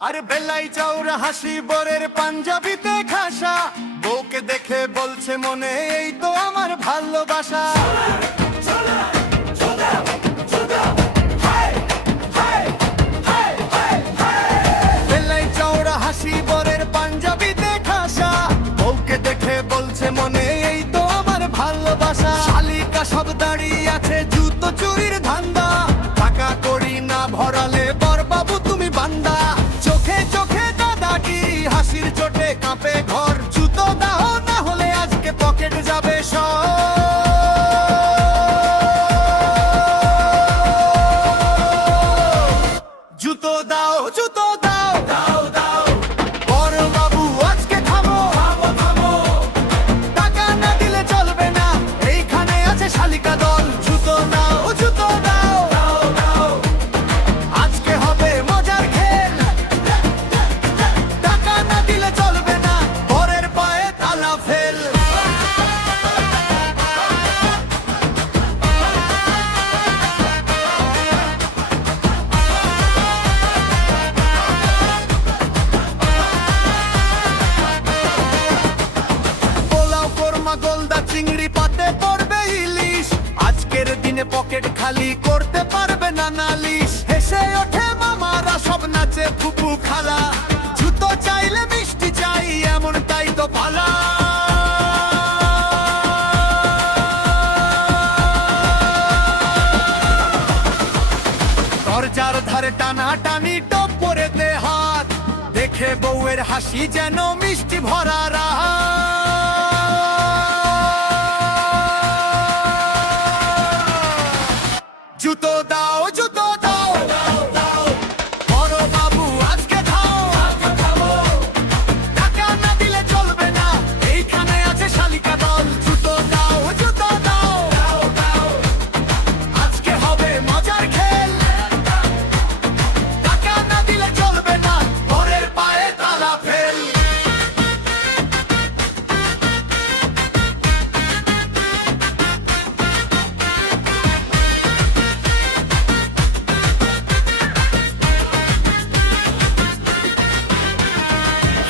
আরে বেলাই চাউরা হাসি বরের পাঞ্জাবিতে খাসা, বউকে দেখে বলছে মনে এই তো আমার ভালোবাসা। বেলাই চাউরা হাসি বরের পাঞ্জাবিতে খাসা, বউকে দেখে বলছে মনে এই তো আমার ভালোবাসা। শালিকা সব দাঁড়িয়ে আছে জুতো চুরির ধান্দা, টাকা করি না ভরালে বরবাবু তুমি বান্দা। চোখে চোখে দাদাগিরি হাসির চোটে কাঁপে ঘর, জুতো দাও না হলে আজকে পকেট যাবে সব। জুতো দাও জুতো দাও দাও দাও, বরবাবু আজকে থামো থামো থামো, টাকা না দিলে চলবে না এইখানে আছে শালিকা দল। জুতো দাও জুতো দাও দাও দাও, আজকে হবে মজার খেল, টাকা না দিলে চলবে না বরের পায়ে তালা ফেল। পোলাও কোরমা গোলদা চিংড়ি পাতে পড়বে ইলিশ, আজকের দিনে পকেট খালি করতে পারবে না নালিশ। হেসে ওঠে মামারা সব নাচে ফুপু খালা, জুতো চাইলে মিষ্টি চাই এমনটাই তো পালা। দরজার ধারে টানা টানি টপ করে দে হাত, দেখে বউয়ের হাসি যেন মিষ্টি ভরা রাত। জুতো দাও জুতো দাও দাও দাও, বড়বাবু আজকে খাও আজকে খাবো, টাকা না দিলে চলবে না এইখানে আছে শালিকা দল। জুতো দাও জুতো দাও দাও দাও, আজকে হবে মজার খেল, টাকা না দিলে চলবে না বরের পায়ে তালা ফেল।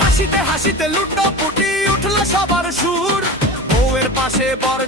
হাসিতে হাসিতে লুটো পুটি উঠলো সবার সুর, বউয়ের পাশে বর